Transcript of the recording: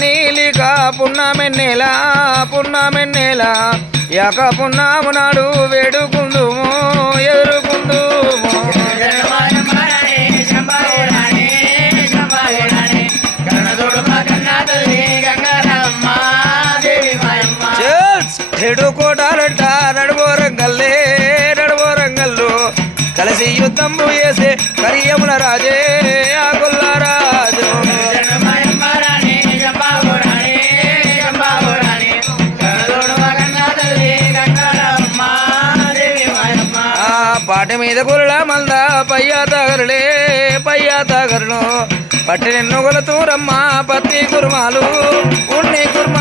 నీలిక పున్నమెన్నెల యాక పున్నాము నాడు వేడుకుందుము ఎదురుకుందుము చెడు కోటాలంట నడువోరంగల్లు కలిసి యుద్ధంబు చేసే కరియముల రాజే ఆ గొల్లరాజు పాటి మీద గురుల మంద పయ్యా తాగరును పట్టినెన్నుగుల తూరమ్మ పత్తి కుర్మాలు ఉన్ని కుర్మ